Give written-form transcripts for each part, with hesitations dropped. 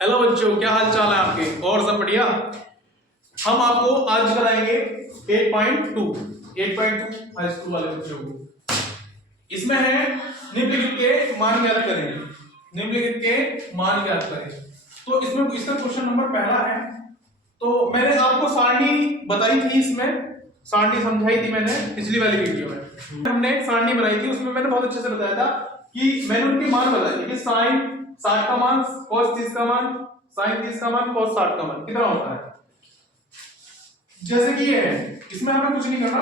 Hello बच्चों, क्या हाल चाल है आपके? और सब बढ़िया। हम आपको आज कराएंगे 8.2 हाई स्कूल वाले बच्चों को। इसमें है निम्नलिखित के मान ज्ञात करें। निम्नलिखित के मान ज्ञात करें। तो इसमें इसका क्वेश्चन नंबर पहला है। तो मैंने आपको सारणी बताई थी, इसमें सारणी समझाई थी मैंने पिछली वाली वीडियो में। हमने एक सारणी बनाई थी, उसमें मैंने बहुत अच्छे से बताया था कि मैंने उनके मान बताए थे कि साइन 60 का मान, cos 30 का मान, sin 30 का मान, cos 60 का मान कितना होता है। जैसे कि ये है, इसमें हमें कुछ नहीं करना।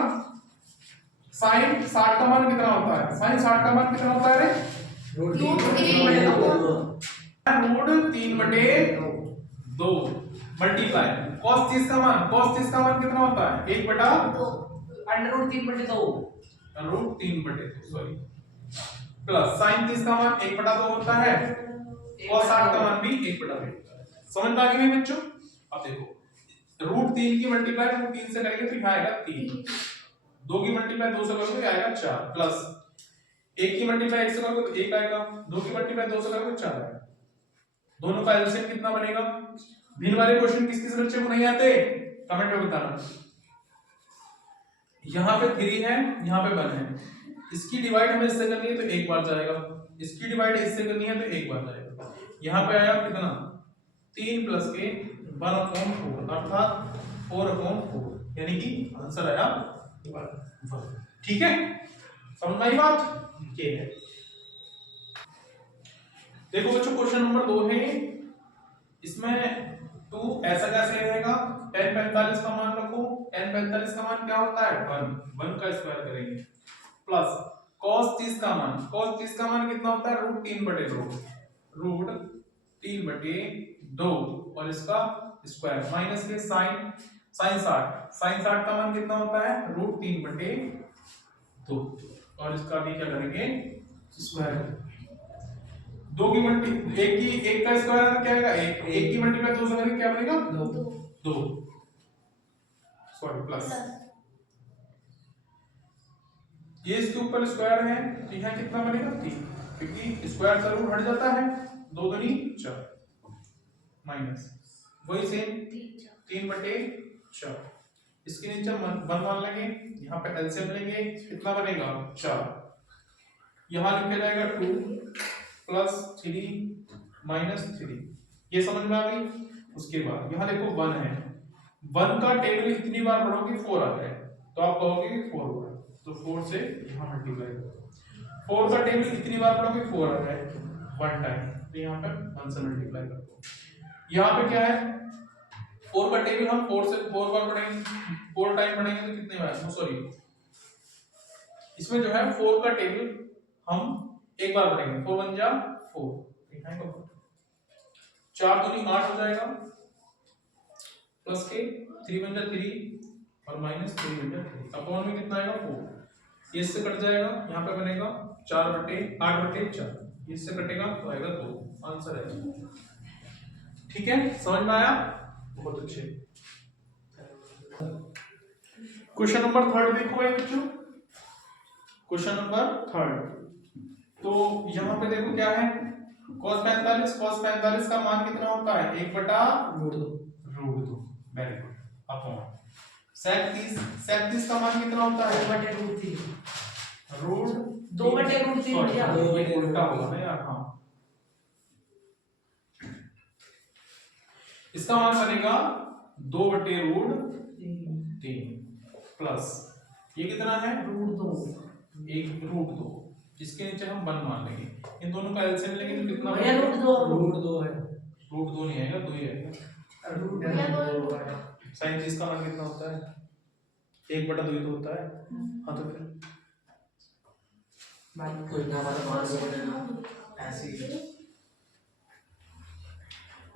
sin 60 का मान कितना होता है? sin 60 का मान कितना होता है? रूट 3/2 मल्टीप्लाई cos 30 का मान। cos 30 का मान कितना होता है? 1/2 रूट 3/2 सॉरी, प्लस sin 30 का मान 1/2 होता है, cos 60 का मान भी 1/2। समझ में आ गई नहीं बच्चों? अब देखो, रूट 3 की मल्टीप्लाई रूट 3 से करेंगे तो यहाँ आएगा 3, 2 की मल्टीप्लाई 2 से करोगे तो आएगा 4, प्लस 1 की मल्टीप्लाई 1 से करोगे तो 1 आएगा, 2 की मल्टीप्लाई 2 से करोगे तो 4 आएगा। दोनों का एलसीएम कितना बनेगा? भिन्न वाले क्वेश्चन किस किस बच्चे को नहीं आते कमेंट में बताना। यहाँ पे 3 है, यहाँ पे 1 है, इसकी डिवाइड हमें इससे करनी है तो एक बार जाएगा, इसकी डिवाइड इससे करनी है तो एक बार जाएगा। यहाँ पे आया कितना? 3 प्लस के 1/4 अर्थात 4/4, यानी कि आंसर आया 1। ठीक है, समझ में आई बात? ये है। देखो बच्चों, क्वेश्चन नंबर 2 है। इसमें 2 ऐसा कैसे रहेगा? tan 45 का मान रखो। tan 45 का मान क्या होता है? 1 का स्क्वायर करेंगे, प्लस cos 30 का मान। cos 30 का मान कितना होता है? रूट 3/2 और इसका स्क्वायर, माइनस के sin 60 का मान कितना होता है? रूट 3/2 और इसका भी क्या करेंगे? स्क्वायर। 2 की मल्टी एक का स्क्वायर क्या आएगा? 1 की मल्टीप्लाई 2 से करेंगे क्या बनेगा? 2 सॉरी, प्लस ये इसके ऊपर स्क्वायर है तो यहाँ कितना बनेगा? 3, क्योंकि स्क्वायर से रूट हट जाता है, 2 दूनी 4, माइनस वही सेम 3/4। इसके नीचे 1 मान लेंगे, यहाँ पे एलसीएम लेंगे, कितना बनेगा? 4। यहाँ लिखा जाएगा 2 प्लस 3 माइनस 3। ये समझ में आ गई? उसके बाद यहाँ देखो 1 है, 1 का टेबल इतनी बार पढ़ोगे 4 आ जाए तो आप कहोगे 4 हुआ, तो 4 से यहाँ मल्टीप्लाई करो। 4 का टेबल इतनी बार पढ़ोगे 4 आ जाए 1 टाइम, तो यहाँ पे 1 से मल्टीप्लाई करो। यहाँ पे क्या है? 4 का टेबल हम 4 से 4 बार पढ़ेंगे, 4 टाइम पढ़ेंगे तो कितने बार? सॉरी, इसमें जो है 4 का टेबल हम एक बार पढ़ेंगे, 4 1 जा 4, यहाँ को 4 दूनी 8 हो जाएगा, प्लस के 3 1 जा 3 और माइनस 3 1 जा 3, अपॉन में कितना आएगा? 4। ये इससे कट जाएगा, यहाँ पे बनेगा 4/8/4, इससे कटेगा तो आएगा 2, आंसर है। ठीक है, समझ में आया? बहुत अच्छे। क्वेश्चन नंबर 3 देखो भाई बच्चों, क्वेश्चन नंबर 3। तो यहाँ पे देखो क्या है? cos 45 का मान कितना होता है? 1/√2। वेरी गुड, अपॉन sec 30 का मान कितना होता है? रूट 2/√3 उल्टा होगा ना यार। हाँ, इसका मान बनेगा 2/√3 प्लस ये कितना है? √2। इसके नीचे हम 1 मान लेंगे, इन दोनों का एलसीएम लेंगे तो कितना बनेगा? √2 है, √2 नहीं आएगा, 2 ही आएगा। sin 30 का मान कितना होता है? 1/2 ही तो होता है। हाँ, तो फिर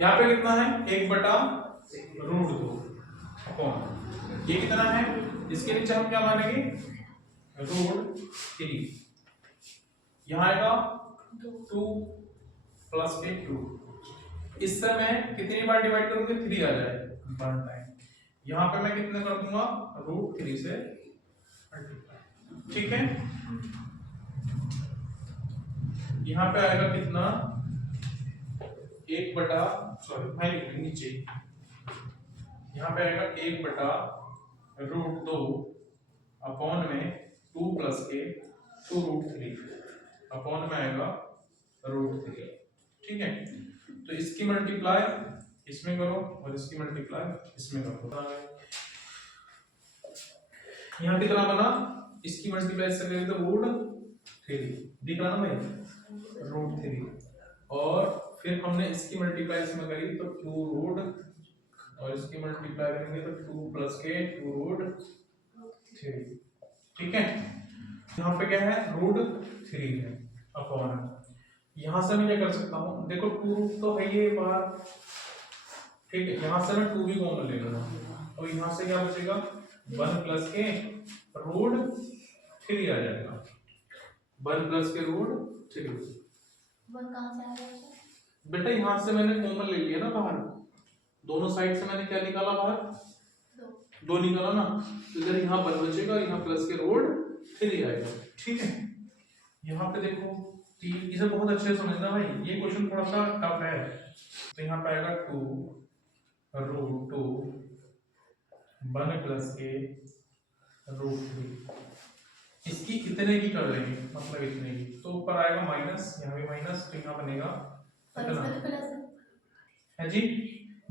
यहाँ पे कितना है? 1/√2 अपॉन ये कितना है? इसके नीचे हम क्या मानेंगे? √3। यहाँ आएगा 2 प्लस के 2, इससे मैं कितनी बार डिवाइड करूंगा? 3 आ जाए 1 टाइम। यहाँ पे मैं कितने कर दूंगा? √3 से मल्टीप्लाई। ठीक है, यहाँ पे आएगा कितना? एक बटा सॉरी मैं लिख लूँ नीचे, यहाँ पे आएगा 1/√2 अपॉन में 2 प्लस के 2√3 अपॉन में आएगा √3। ठीक है, तो इसकी मल्टीप्लाई इसमें करो और इसकी मल्टीप्लाई इसमें करो। यहाँ कितना बना, इसकी मल्टीप्लाई से करें तो √3 दिख रहा ना भाई, √3 और फिर हमने इसकी मल्टीप्लाई इसमें करी तो 2 और इसकी मल्टीप्लाई करेंगे तो 2 प्लस के 2√3। ठीक है, यहाँ पे क्या है √3 है अपॉन, यहाँ से मैं क्या कर सकता हूँ, देखो 2 तो है ये बाहर, ठीक है, यहाँ से मैं 2 भी कॉमन ले लूंगा और यहाँ से क्या बचेगा 1 प्लस के √3 आ जाएगा, 1 प्लस के √3। 1 कहाँ से आ गया बेटा यहाँ से मैंने कॉमन ले लिया ना बाहर, दोनों साइड से मैंने क्या निकाला बाहर 2 निकाला ना, तो इधर यहाँ 1 बचेगा, यहाँ प्लस के √3 आएगा। ठीक है, यहाँ पे देखो इसे बहुत अच्छे से समझना भाई, ये क्वेश्चन थोड़ा सा टफ है। तो यहाँ पे आएगा 2√2 1 प्लस के √3, इसकी इतने की कर लेंगे, मतलब इतने की, तो ऊपर आएगा माइनस, यहाँ भी माइनस, तो यहाँ बनेगा इतना है जी।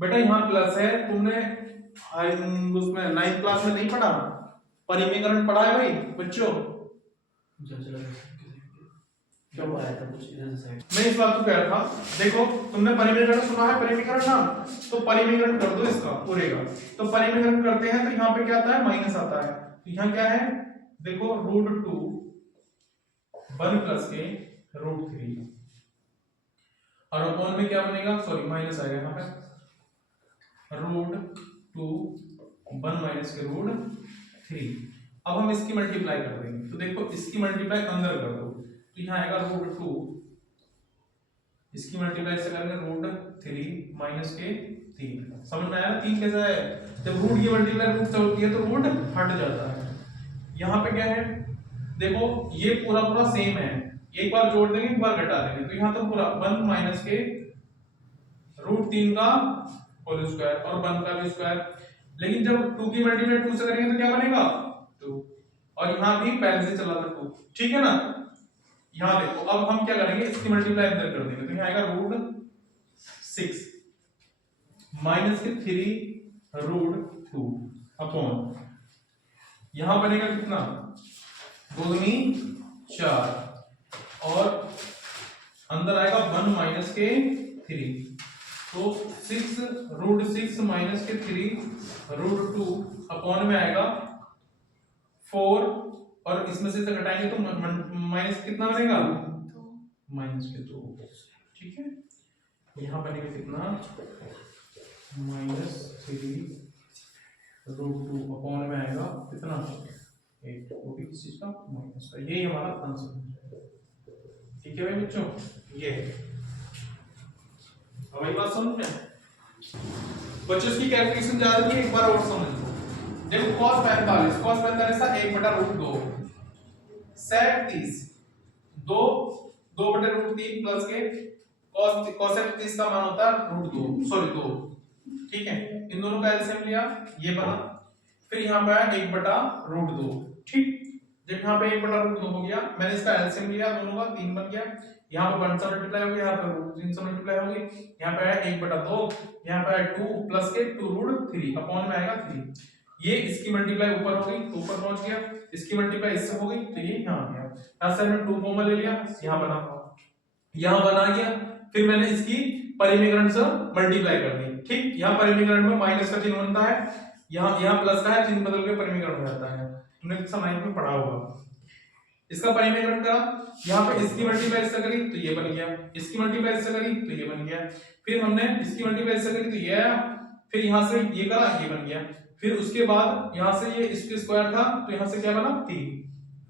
बेटा यहाँ प्लस है, तुमने उसमें 9th क्लास में नहीं पढ़ा, परिमीकरण पढ़ा है भाई बच्चों? क्या पढ़ाया था कुछ इधर से साइड? मैं इस बात को कह रहा था, देखो तुमने परिमीकरण सुना है, परिमीकरण ना, तो परिमीकरण कर दो इसका पूरे का, तो परिमीकरण करते हैं तो यहाँ पे क्या आता है माइनस आता है, तो यहाँ क्या है देखो √2 1 प्लस के √3 और अपॉन में क्या बनेगा, सॉरी माइनस आएगा यहाँ पे, √2 1 माइनस के √3। अब हम इसकी मल्टीप्लाई कर देंगे, तो देखो इसकी मल्टीप्लाई अंदर कर दो, तो यहाँ आएगा √2, इसकी मल्टीप्लाई से करेंगे √3 माइनस के 3। समझ में आया 3 कैसा है, जब रूट की मल्टीप्लाई रूट से होती है तो रूट हट जाता है। यहाँ पे क्या है देखो ये पूरा पूरा सेम है, एक बार जोड़ देंगे एक बार घटा देंगे, तो यहाँ तो पूरा 1 माइनस के √3 का होल स्क्वायर और 1 का भी स्क्वायर, लेकिन जब 2 की मल्टीप्लाई 2 से करेंगे तो क्या बनेगा 2, और यहाँ भी पहले से चला था 2। ठीक है ना, यहाँ देखो अब हम क्या करेंगे इसकी मल्टीप्लाई अंदर कर देंगे, तो यहाँ आएगा √6 माइनस के 3√2 अपॉन, यहां बनेगा कितना 2 दूनी 4 और अंदर आएगा 1 माइनस के 3, तो 6√6 माइनस के 3√2 अपॉन में आएगा 4 और इसमें से घटाएंगे तो माइनस कितना बनेगा माइनस के 2। ठीक है, यहाँ बनेगा कितना -3√2 अपॉन में आएगा कितना 8, वो भी किस चीज का माइनस का, यही हमारा आंसर है। ठीक है भाई बच्चों, ये हमारी बात समझ में बच्चों इसकी कैलकुलेशन ज्यादा थी, एक बार और समझ लो। देखो cos 45 का 1/√2 sec 30 2/√3 प्लस के cosec 30 का मान होता है √2 सॉरी 2। ठीक है, इन दोनों का एलसीएम लिया ये बना, फिर यहाँ पे आया 1/√2। ठीक, जब यहाँ पे 1/√2 हो गया मैंने इसका एलसीएम लिया दोनों का 3 बन गया, यहाँ पे 1 से मल्टीप्लाई हो गया, यहाँ पे √3 से मल्टीप्लाई हो गई, यहाँ पे आया 1/2, यहाँ पे आया 2 प्लस के 2√3 अपॉन में आएगा 3। ये इसकी मल्टीप्लाई ऊपर हो गई तो ऊपर पहुंच गया, इसकी मल्टीप्लाई इससे हो गई तो ये यहाँ आ गया, यहाँ से मैंने 2 कॉमन ले लिया, यहाँ बना गया, फिर मैंने इसकी परिमीकरण से मल्टीप्लाई कर दी। ठीक, यहाँ परिमीकरण में माइनस का चिन्ह बनता है, यहाँ प्लस का है, चिन्ह बदल के परिमीकरण हो जाता है, तुमने कक्षा 9 में पढ़ा होगा। इसका परिमीकरण करा, यहाँ पे इसकी मल्टीप्लाई इससे करी तो ये बन गया, इसकी मल्टीप्लाई इससे करी तो ये बन गया, फिर हमने इसकी मल्टीप्लाई इससे करी तो ये आया, फिर यहाँ से ये करा ये बन गया, फिर उसके बाद यहाँ से ये इसके स्क्वायर था तो यहाँ से क्या बना 3,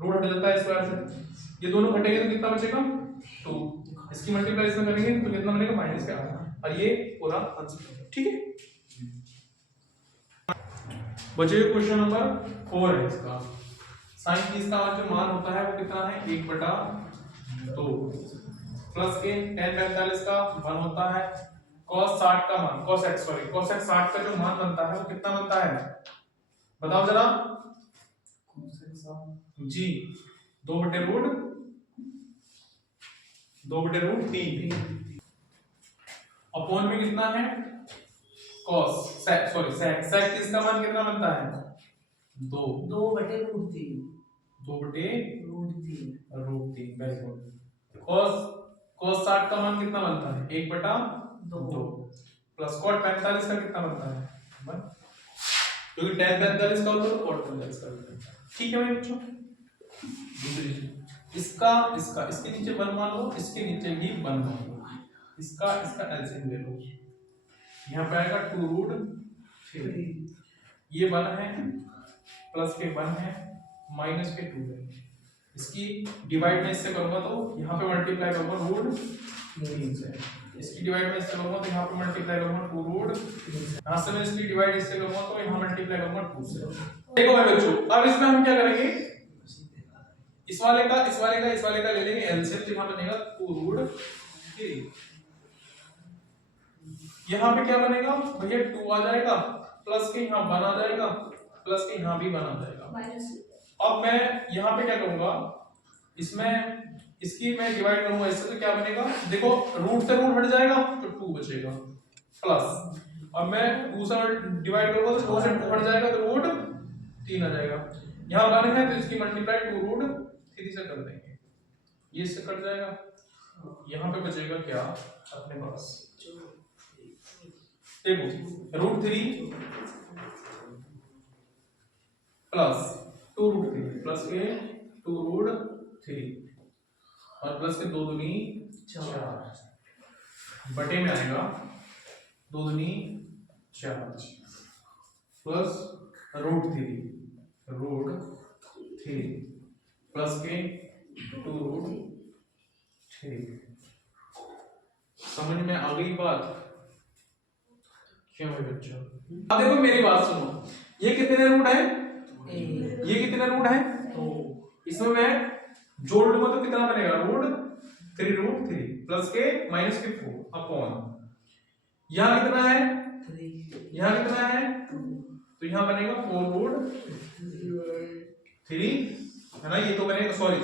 रूट हट जाता है स्क्वायर से, ये दोनों घटेंगे तो कितना बचेगा 2, इसकी मल्टीप्लाई इसमें करेंगे तो कितना बनेगा -8 और ये पूरा आंसर। ठीक है बचे क्वेश्चन नंबर 4 है इसका, sin 30 का जो मान होता है वो कितना है 1/2 प्लस के tan 45 का 1 होता है cos 60 का मान cos x 60 का जो मान बनता है वो कितना बनता है बताओ जरा जी 2/√3 अपॉन में कितना है cos sec इसका मान कितना बनता है 2/√3 वेरी गुड cos 60 का मान कितना बनता है 1/2 प्लस cot 45 का कितना बनता है 1 क्योंकि tan 45 का होता है तो cot 45 का होता है ठीक है मेरे बच्चों दूसरी इसका इसके नीचे 1 मान लो इसके नीचे भी 1 मान लो इसका एलसीएम ले लो यहाँ पे आएगा 2√3 ये 1 है प्लस के 1 है माइनस के 2 है इसकी डिवाइड में इससे करूंगा तो यहाँ पे मल्टीप्लाई करूंगा √3 से इसकी डिवाइड में इससे करूंगा तो यहाँ पे मल्टीप्लाई करूंगा 2√3 यहाँ से मैं इसकी डिवाइड इससे करूंगा तो यहाँ मल्टीप्लाई करूंगा 2 से देखो भाई बच्चों अब इसमें हम क्या करेंगे इस वाले का ले लेंगे एलसीएम तो यहाँ बनेगा 2√3 यहाँ पे क्या बनेगा भैया 2 आ जाएगा प्लस के यहाँ 1 आ जाएगा प्लस के यहाँ भी 1 आ जाएगा अब मैं यहाँ पे क्या करूंगा इसमें इसकी मैं डिवाइड करूंगा इससे तो क्या बनेगा देखो रूट से रूट हट जाएगा तो 2 बचेगा प्लस अब मैं 2 से डिवाइड करूंगा तो 2 से 2 हट जाएगा तो √3 आ जाएगा यहाँ 1 है तो इसकी मल्टीप्लाई 2√3 से कर देंगे ये इससे कट जाएगा यहाँ पे बचेगा क्या अपने पास देखो √3 प्लस 2√3 प्लस के 2√3 और प्लस के 2 दूनी 4 बटे में आएगा 2 दूनी 4 प्लस √3 प्लस के 2√3 समझ में आ गई बात क्यों भाई बच्चों अब देखो मेरी बात सुनो ये कितने रूट है ये कितने रूट है तो इसमें मैं जोड़ लूंगा तो कितना बनेगा √3 प्लस के माइनस के 4 अपॉन यहाँ कितना है 3 यहाँ कितना है तो यहाँ बनेगा 4√3 है ना ये तो बनेगा सॉरी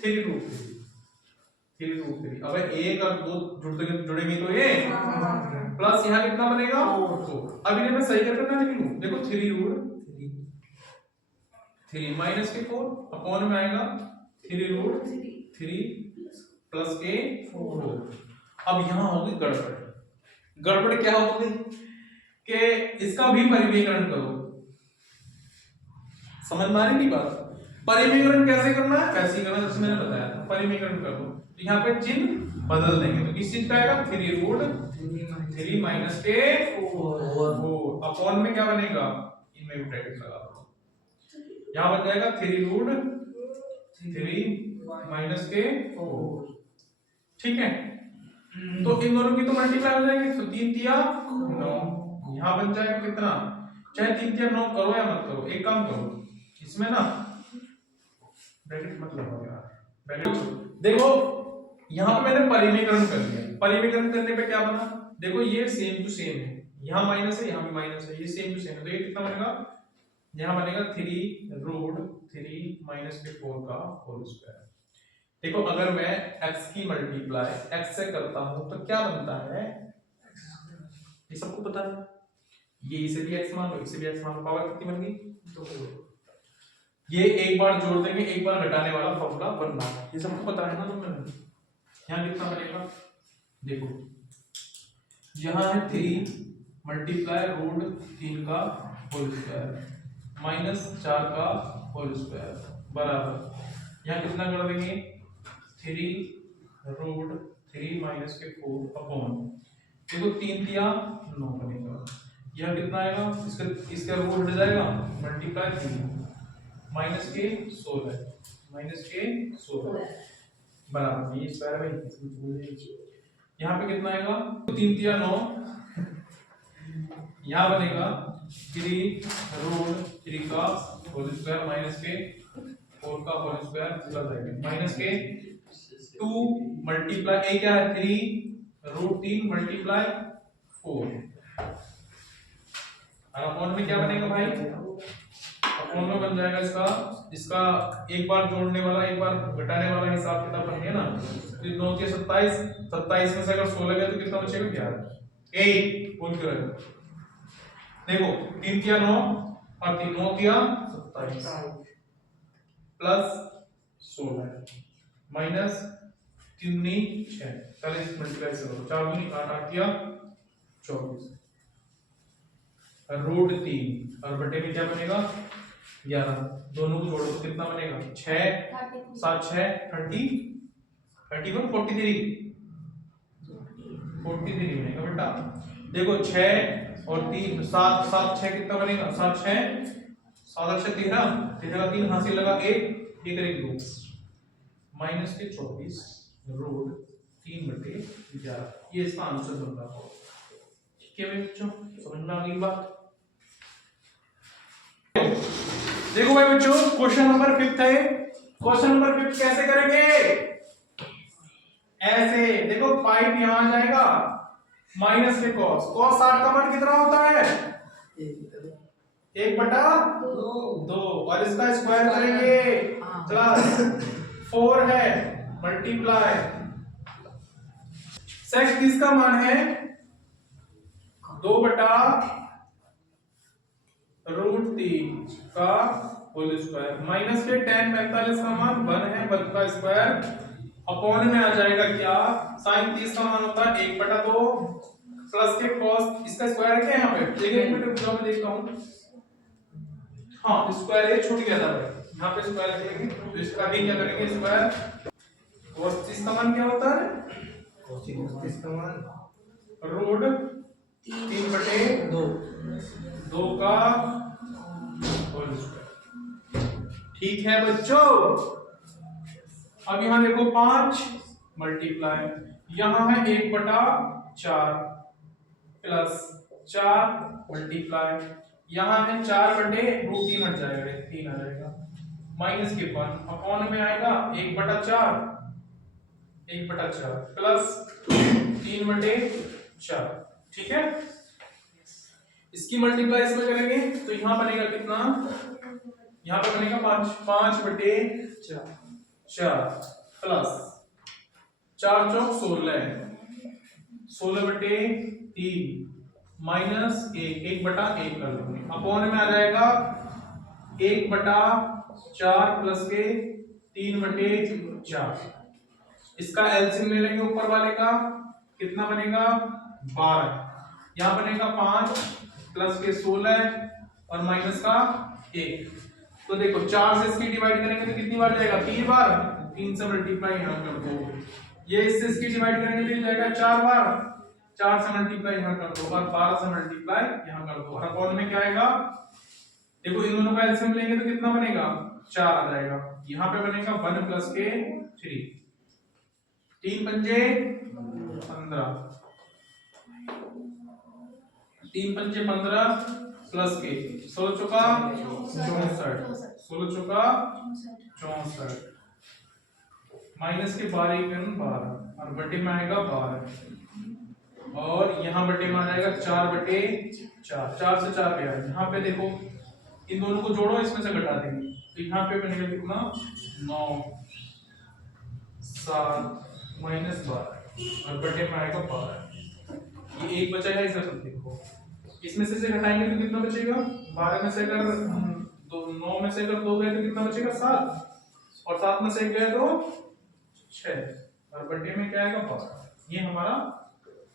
3√3 अब एक और 2 जुड़ेंगे तो ये प्लस यहाँ कितना बनेगा 4 अब इन्हें मैं सही करके ना लिख लूं देखो 3√3 माइनस के 4 अपॉन में आएगा 3√3 प्लस के 4 अब यहाँ होगी गड़बड़ क्या होगी कि इसका भी परिमेयकरण करो समझ में आ रही बात परिमेयकरण कैसे करना है वैसे ही करना जैसे मैंने बताया था परिमेयकरण कर दो यहाँ पे चिन्ह बदल देंगे तो किस चीज का आएगा 3√3 माइनस के 4 अपॉन में क्या बनेगा इनमें भी ब्रैकेट लगा दो यहाँ बन जाएगा 3√3 माइनस के 4 ठीक है तो इन दोनों की तो मल्टीप्लाई हो जाएगी तो 3 तिया 9 यहाँ बन जाएगा कितना चाहे 3 तिया 9 करो या मत करो एक काम करो इसमें ना ब्रैकेट मत लगाओ यार ब्रैकेट देखो यहाँ पे मैंने परिमेयकरण कर दिया परिमेयकरण करने पे क्या बना देखो ये सेम टू सेम है यहाँ माइनस है यहाँ भी माइनस है ये सेम टू सेम है तो ये कितना बनेगा यहाँ बनेगा 3√3 माइनस के 4 का होल स्क्वायर देखो अगर मैं x की मल्टीप्लाई x से करता हूं तो क्या बनता है ये सबको पता है ये इसे भी x मान लो इसे भी x मान लो पावर कितनी बन गई 2 ये एक बार जोड़ देंगे एक बार घटाने वाला फॉर्मूला बनना ये सबको पता है ना तुम्हें यहाँ कितना बनेगा देखो यहाँ है 3 मल्टीप्लाई √3 का होल स्क्वायर माइनस 4 का होल स्क्वायर बराबर यहाँ कितना कर देंगे 3√3 माइनस के 4 अपॉन देखो 3 दिया 9 बनेगा यह कितना आएगा इसका रूट हट जाएगा मल्टीप्लाई 3 माइनस के 16 बराबर ये स्क्वायर में यहाँ पे कितना आएगा 3 दिया 9 यहाँ बनेगा 3√3 का होल स्क्वायर माइनस के 4 का होल स्क्वायर प्लस आएगा माइनस के 2 मल्टीप्लाई ए क्या है 3 √3 मल्टीप्लाई 4 और अपॉन में क्या बनेगा भाई? अपॉन में बन जाएगा इसका एक बार जोड़ने वाला एक बार घटाने वाला हिसाब किताब बन गया ना। तो 9 के 27, 27 में से अगर 16 गया तो कितना बचेगा? 11। 8 बोल के रखो। देखो 3 किया 9 और 3 9 किया 27 प्लस 16 माइनस 3 9 6 40 मल्टीप्लाई से करो 4 दूनी 8 8 किया 24 √3 और बटे में क्या बनेगा? 11। दोनों को जोड़ो तो कितना बनेगा? 6 7 6 30 31 43 बनेगा बेटा। देखो 6 और 3 7 7 6 कितना बनेगा? 7 6 7 6 13 3 हासिल लगा 1 1 2 माइनस के 24 √3 बटे 11 ये इसका आंसर बन रहा है। ठीक है भाई बच्चों, समझ में आ गई बात? देखो भाई बच्चों क्वेश्चन नंबर 5 है। क्वेश्चन नंबर 5 कैसे करेंगे? ऐसे देखो 5 यहां आ जाएगा माइनस के cos 60 का मान कितना होता है? 1/2 और इसका स्क्वायर करेंगे प्लस 4 है मल्टीप्लाई सेक 30 का मान है 2/√3 का होल स्क्वायर माइनस के tan 45 का मान 1 है 1 का स्क्वायर अपॉन में आ जाएगा क्या? sin 30 का मान होता है 1/2 प्लस के cos इसका स्क्वायर है क्या यहाँ पे? देखिए एक मिनट रुको मैं देखता हूँ। हाँ स्क्वायर है छूट गया था भाई, यहाँ पे स्क्वायर लिखेंगे तो इसका भी क्या करेंगे? स्क्वायर cos 30 का मान क्या होता है? cos 30 का मान √3/2 2 का होल स्क्वायर। ठीक है बच्चों, अब यहां देखो 5 मल्टीप्लाई यहां है 1/4 प्लस 4 मल्टीप्लाई यहां है 4/√3 हट जाएगा 3 आ जाएगा माइनस के 1 अपॉन में आएगा 1/4 प्लस 3/4। ठीक है, इसकी मल्टीप्लाई इसमें करेंगे तो यहां बनेगा कितना? यहां पे बनेगा 5/4 प्लस 4 चौक 16/3 माइनस 1/1 कर दूंगे अपॉन में आ जाएगा 1/4 प्लस के 3/4। इसका एलसीएम ले लेंगे ऊपर वाले का कितना बनेगा? 12। यहां बनेगा 5 प्लस के 16 और माइनस का 1। तो देखो 4 से इसकी डिवाइड करेंगे तो कितनी बार जाएगा? 3 बार। 3 से मल्टीप्लाई यहां कर दो, ये इससे इसकी डिवाइड करेंगे तो जाएगा 4 बार। 4 से मल्टीप्लाई यहां कर दो और 12 से मल्टीप्लाई यहां कर दो और अपॉन में क्या आएगा? देखो इन दोनों का एलसीएम लेंगे तो कितना बनेगा? 4 आ जाएगा। यहां पे बनेगा 1 प्लस के 3 3 पंजे 15 3 पंजे 15 प्लस के 16 चौका 64 16 चौका 64 माइनस के 12 और बटे में आएगा 12 और यहाँ बटे में आ जाएगा 4/4 4 से 4 गया। यहाँ पे देखो इन दोनों को जोड़ो इसमें से घटा देंगे तो यहाँ पे बनेगा कितना? 9 7 माइनस 12 और बटे में आएगा 12। ये एक बचा है इसे सब देखो, इसमें से घटाएंगे तो कितना बचेगा? 12 में से अगर 9 में से अगर 2 गए तो कितना बचेगा? 7 और 7 में से 1 गया तो 6 और बटे में क्या आएगा? 12। ये हमारा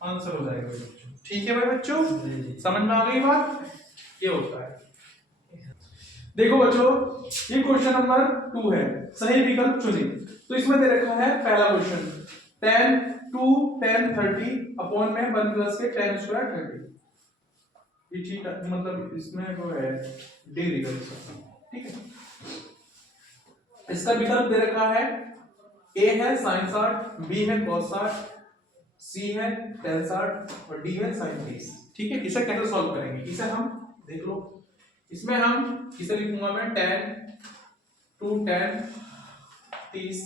आंसर हो जाएगा बच्चों। ठीक है भाई बच्चों, समझ में आ गई बात? ये होता है। देखो बच्चों ये क्वेश्चन नंबर 2 है, सही विकल्प चुनिए। तो इसमें दे रखा है पहला क्वेश्चन tan 2 tan 30 अपॉन में 1 प्लस के tan स्क्वायर 30। ये ठीक है, मतलब इसमें वो है डी विकल्प। ठीक है, इसका विकल्प दे रखा है a है sin 60, b है cos 60, c है tan 60 और d है sin 30। ठीक है, इसे कैसे सॉल्व करेंगे? इसे हम देख लो, इसमें हम इसे लिखूंगा मैं tan 2 tan 30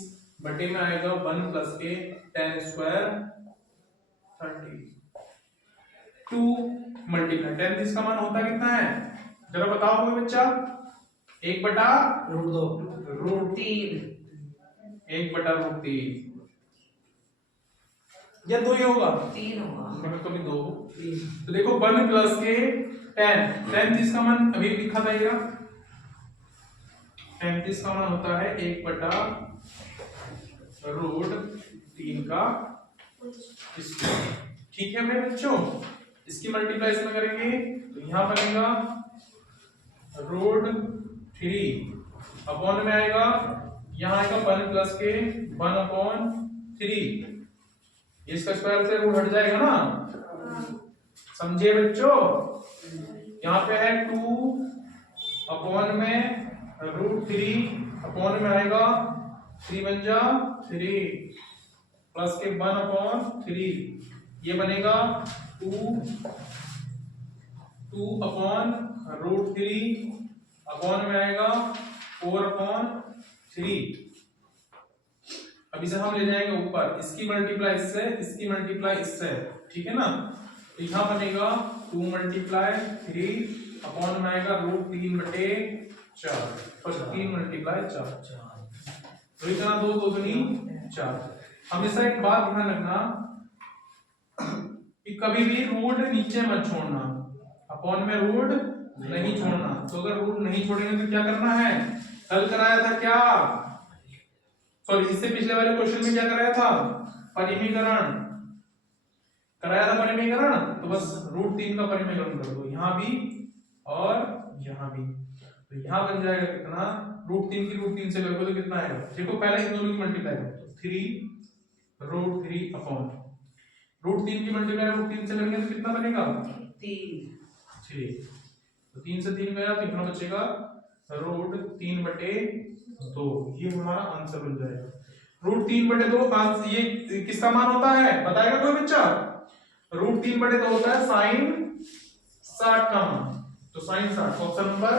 बटे में आएगा 1 प्लस के tan स्क्वायर 32 मल्टीप्लाई 10 इसका मान होता कितना है जरा बताओ कोई बच्चा 1/√3 1/√3 या 2 ही होगा 3 होगा मतलब कभी 2 तो देखो 1 प्लस के 10 इसका मान अभी लिखा था ये 35 का मान होता है 1/√3 का स्क्वायर ठीक है मेरे बच्चों इसकी मल्टीप्लाई इसमें करेंगे तो यहां बनेगा √3 अपॉन में आएगा यहां आएगा 1 प्लस के 1/3 इसका स्क्वायर से रूट हट जाएगा ना समझे बच्चों यहाँ पे है 2 अपॉन में √3 अपॉन में आएगा 3 बन जा 3 प्लस के 1/3 ये बनेगा 2 अपॉन √3 अपॉन में आएगा 4/3 अब इसे हम ले जाएंगे ऊपर इसकी मल्टीप्लाई इससे ठीक है ना तो यहां बनेगा 2 मल्टीप्लाई 3 अपॉन में आएगा √3/4 फर्स्ट 3 मल्टीप्लाई 4 तो इतना 2 2 दूनी 4 हमेशा एक बात ध्यान रखना कि कभी भी रूट नीचे मत छोड़ना अपॉन में रूट नहीं छोड़ना तो अगर रूट नहीं छोड़ेंगे तो क्या करना है हल कराया था क्या सॉरी इससे पिछले वाले क्वेश्चन में क्या कराया था परिमीकरण कराया था परिमीकरण तो बस √3 का परिमीकरण कर दो यहां भी और यहां भी तो यहां बन जाएगा कितना √3 की √3 से करोगे तो कितना आएगा देखो पहले इन दोनों की मल्टीप्लाई करो तो 3 √3 अपॉन √3 की मल्टीप्लाई √3 से करेंगे तो कितना बनेगा 3 तो 3 से 3 गया तो कितना बचेगा √3/2 ये हमारा आंसर बन जाएगा √3/2 आंसर ये किसका मान होता है बताएगा कोई बच्चा √3/2 होता है sin 60 का मान तो sin 60 ऑप्शन नंबर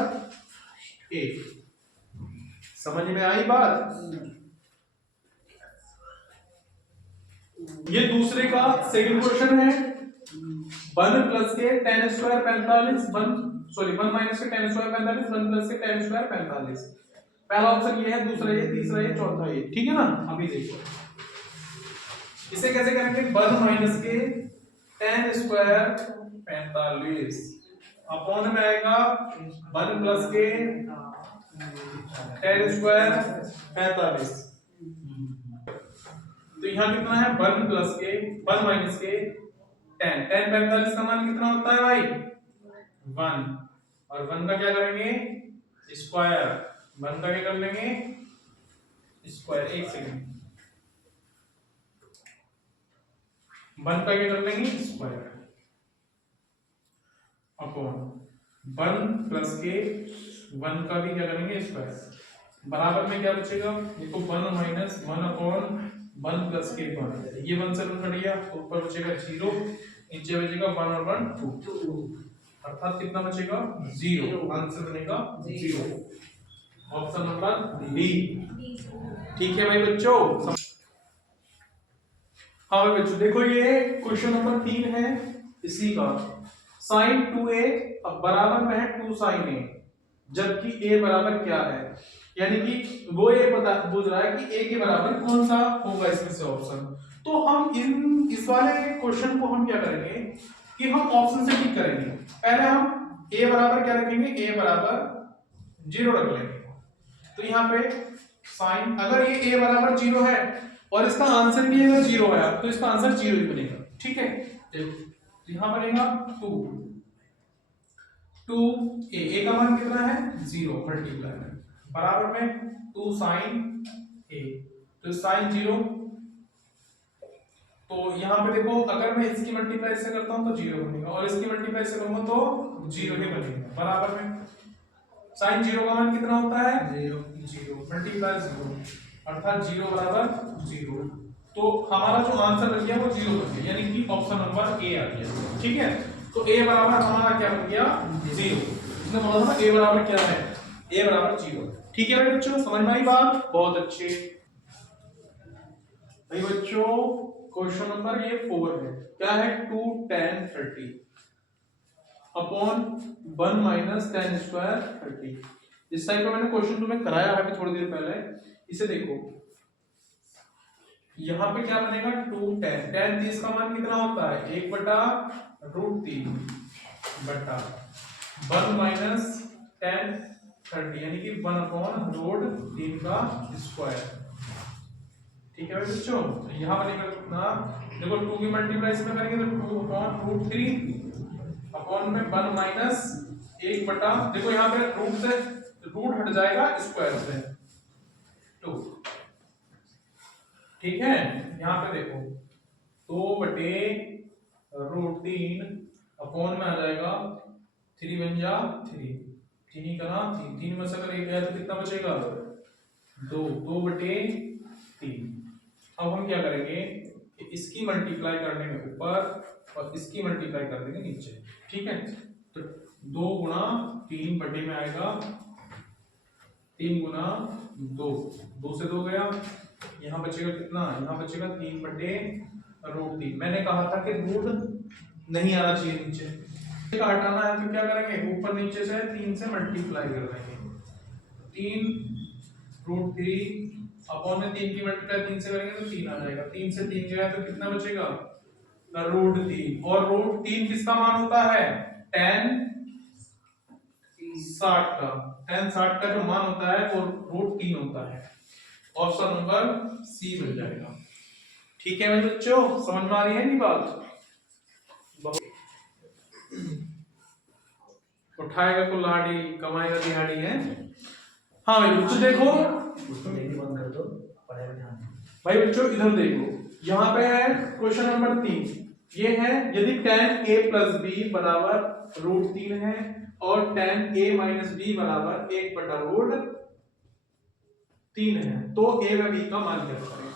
ए समझ में आई बात ये दूसरे का सेकंड क्वेश्चन है 1 प्लस के 10 स्क्वायर 45 1 माइनस के 10 स्क्वायर 45 1 प्लस के 10 स्क्वायर 45 पहला ऑप्शन ये है दूसरा ये तीसरा ये चौथा ये ठीक है ना अभी देखो इसे कैसे करेंगे 1 माइनस के 10 स्क्वायर 45 अपॉन में आएगा 1 प्लस के 10 स्क्वायर 45 तो यहाँ कितना है 1 प्लस के 1 माइनस के 10 45 का मान कितना होता है भाई 1 और 1 का क्या करेंगे स्क्वायर 1 का क्या कर लेंगे स्क्वायर एक सेकंड 1 का क्या कर लेंगे स्क्वायर अपॉन 1 प्लस के 1 का भी क्या करेंगे स्क्वायर बराबर में क्या बचेगा देखो 1 माइनस 1 अपॉन 1 प्लस के 1 ये 1 से 1 कट गया ऊपर बचेगा 0 नीचे बचेगा 1 और 1 2 अर्थात कितना बचेगा 0 आंसर बनेगा 0 ऑप्शन नंबर डी ठीक है भाई बच्चों हाँ भाई बच्चों देखो ये क्वेश्चन नंबर 3 है इसी का sin 2a अब बराबर में है 2 sin a जबकि a बराबर क्या है यानी कि वो ये पता पूछ रहा है कि a के बराबर कौन सा होगा इसमें से ऑप्शन तो हम इस वाले क्वेश्चन को हम क्या करेंगे कि हम ऑप्शन से टिक करेंगे पहले हम a बराबर क्या रखेंगे a बराबर 0 रख लेंगे तो यहाँ पे साइन अगर ये a बराबर 0 है और इसका आंसर भी अगर 0 है तो इसका आंसर 0 ही बनेगा ठीक है देखो यहाँ बनेगा 2a का मान कितना है 0 मल्टीप्लाई में बराबर में 2 sin a तो sin 0 तो यहाँ पे देखो अगर मैं इसकी मल्टीप्लाई से करता हूँ तो 0 बनेगा और इसकी मल्टीप्लाई से करूंगा तो 0 ही बनेगा बराबर में sin 0 का मान कितना होता है 0 मल्टीप्लाई 0 अर्थात 0 बराबर 0 तो हमारा जो आंसर बन गया वो 0 बन गया यानी कि ऑप्शन नंबर ए आ गया ठीक है तो a बराबर हमारा क्या बन गया 0 इसने बोला था a बराबर क्या है a बराबर 0 ठीक है भाई बच्चों समझ में आई बात बहुत अच्छे भाई बच्चों क्वेश्चन नंबर ये 4 है, क्या है 2 tan 30 upon 1 minus tan square 30। इस टाइप का मैंने क्वेश्चन तुम्हें कराया है अभी थोड़ी देर पहले। इसे देखो, यहाँ पे क्या बनेगा 2 tan 30 का मान कितना होता है 1/√3 बटा 1 माइनस tan 30 यानी कि 1/√3 का स्क्वायर। ठीक है भाई बच्चों, तो यहाँ बनेगा कितना, देखो 2 की मल्टीप्लाई इसमें करेंगे तो 2/√3 अपॉन में 1 माइनस 1 बटा, देखो यहाँ पे रूट से रूट हट जाएगा स्क्वायर से 2। ठीक है, यहाँ पे देखो 2/√3 अपॉन में आ जाएगा 3 बन जा 3, 3 ही करा 3 में से अगर 1 गया तो कितना बचेगा 2/3। अब हम क्या करेंगे कि इसकी मल्टीप्लाई कर देंगे ऊपर और इसकी मल्टीप्लाई कर देंगे नीचे। ठीक है, तो 2 गुणा 3 बटे में आएगा 3 गुणा 2, 2 से 2 गया, यहाँ बचेगा कितना, यहाँ बचेगा 3/√3। मैंने कहा था कि रूट नहीं आना चाहिए नीचे, का हटाना है तो क्या करेंगे ऊपर नीचे से 3 से मल्टीप्लाई कर देंगे, 3√3 अपॉन में 3 की मल्टीप्लाई 3 से करेंगे तो 3 आ जाएगा, 3 से 3 गया तो कितना बचेगा √3। और √3 किसका मान होता है tan 60 का, tan 60 का जो मान होता है वो √3 होता है। ऑप्शन नंबर सी मिल जाएगा। ठीक है मेरे बच्चों, समझ में आ रही है नहीं बात? उठाएगा कुल्हाड़ी कमाएगा दिहाड़ी है। हाँ भाई बच्चों देखो, बंद कर दो, पढ़ाई ध्यान दो। भाई बच्चों इधर देखो, यहाँ पे है क्वेश्चन नंबर 3, ये है यदि tan a प्लस b बराबर √3 है और tan a माइनस b बराबर 1/√3 है तो a व b का मान क्या करें।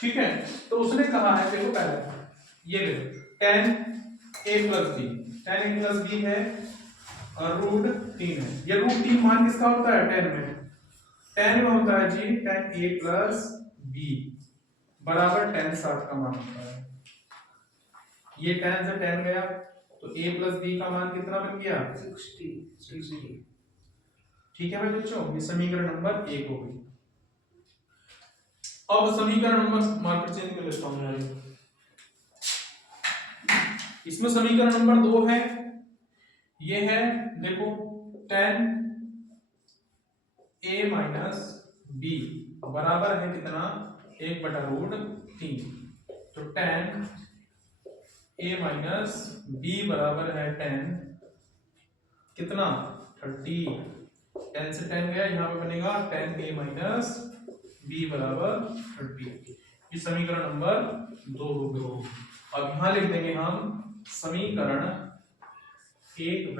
ठीक है, तो उसने कहा है देखो पहले ये देखो tan a plus b, tan a plus b है और √3 है। ये √3 मान किसका होता है tan में, tan में होता है जी tan a प्लस b बराबर tan 60 का मान होता है। ये tan से tan गया तो a प्लस b का मान कितना बन गया 60। ठीक है भाई बच्चों, ये समीकरण नंबर 1 हो गई। अब समीकरण नंबर मार्कर चेंज कर लेता हूं यार, इसमें समीकरण नंबर 2 है, ये है देखो tan a माइनस b बराबर है कितना 1/√3। तो tan a माइनस b बराबर है tan कितना 30, tan से tan गया यहाँ पे बनेगा tan a माइनस b बराबर 30। ये समीकरण नंबर 2 हो गया। अब यहाँ लिख देंगे हम समीकरण 1 व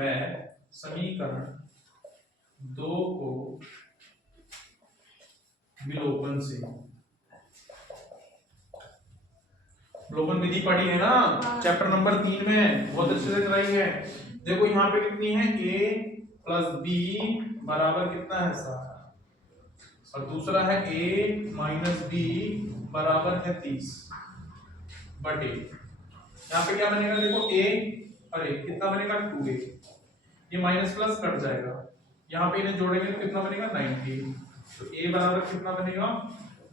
समीकरण 2 को विलोपन से, विलोपन विधि पढ़ी है ना चैप्टर नंबर 3 में, बहुत अच्छे से कराई है। देखो यहाँ पे कितनी है a प्लस b बराबर कितना है 7 और दूसरा है a माइनस b बराबर है 30 बटे, यहाँ पे क्या बनेगा देखो a, अरे कितना बनेगा 2a, ये माइनस प्लस कट जाएगा, यहाँ पे इन्हें जोड़ेंगे तो कितना बनेगा 90। तो a बराबर कितना बनेगा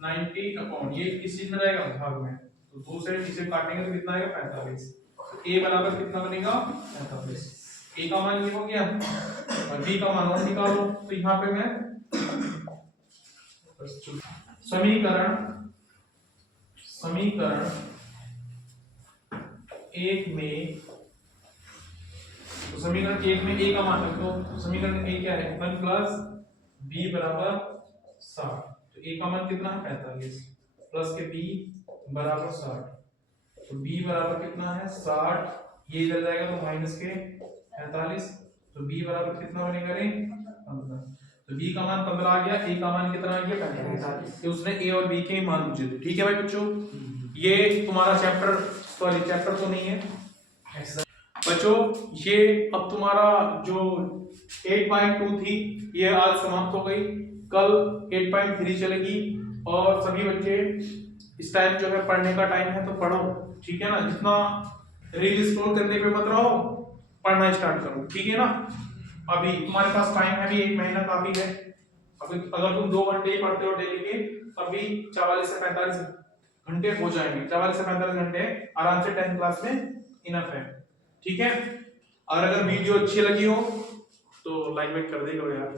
90 अपॉन, ये किस चीज में जाएगा भाग में, तो 2 से इसे काटेंगे तो कितना आएगा 45। तो a बराबर कितना बनेगा 45। a का मान ये हो गया और b का मान और निकालो। तो यहाँ पे मैं समीकरण 1 में, तो समीकरण 1 में a का मान रखो, तो समीकरण a क्या है 1 प्लस b बराबर 60। तो a का मान कितना है 45 प्लस के b बराबर 60, तो b बराबर कितना है 60, ये इधर जाएगा तो माइनस के 45, तो b बराबर कितना बनेगा रे 15। तो b का मान 15 आ गया, a का मान कितना आ गया 45। तो उसने a और b के मान पूछे थे। ठीक है भाई बच्चों, ये तुम्हारा चैप्टर, सॉरी चैप्टर तो नहीं है बच्चों, ये अब तुम्हारा जो 8.2 थी ये आज समाप्त हो गई, कल 8.3 चलेगी और सभी बच्चे इस टाइम जो है पढ़ने का टाइम है तो पढ़ो, ठीक है ना। जितना रील स्क्रॉल करने पे मत रहो, पढ़ना स्टार्ट करो, ठीक है ना। अभी तुम्हारे पास टाइम है, अभी 1 महीना काफी है। अभी अगर तुम 2 घंटे ही पढ़ते हो डेली के, अभी 44 से 45 घंटे हो जाएंगे। 44 से 45 घंटे आराम से 10th क्लास में इनफ है, ठीक है। और अगर वीडियो अच्छी लगी हो तो लाइक वाइक कर देगा यार।